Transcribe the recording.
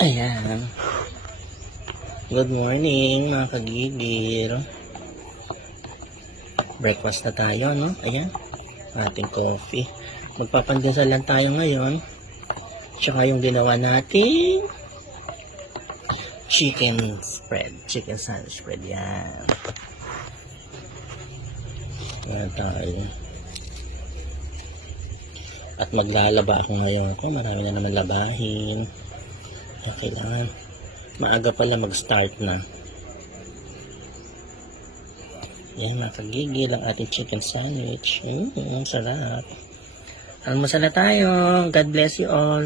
Ayan. Good morning mga kagigil. Breakfast na tayo, no? Ayan. Ating coffee. Magpapandesal lang tayo ngayon. Tsaka yung ginawa nating chicken spread. Chicken sandwich spread. Yan. Ayan tayo. At maglalaba ako ngayon. Kung marami na naman labahin. Kailangan maaga pala mag-start na. Yan, makagigil ang ating chicken sandwich. Sarap. Almusal na tayo. God bless you all.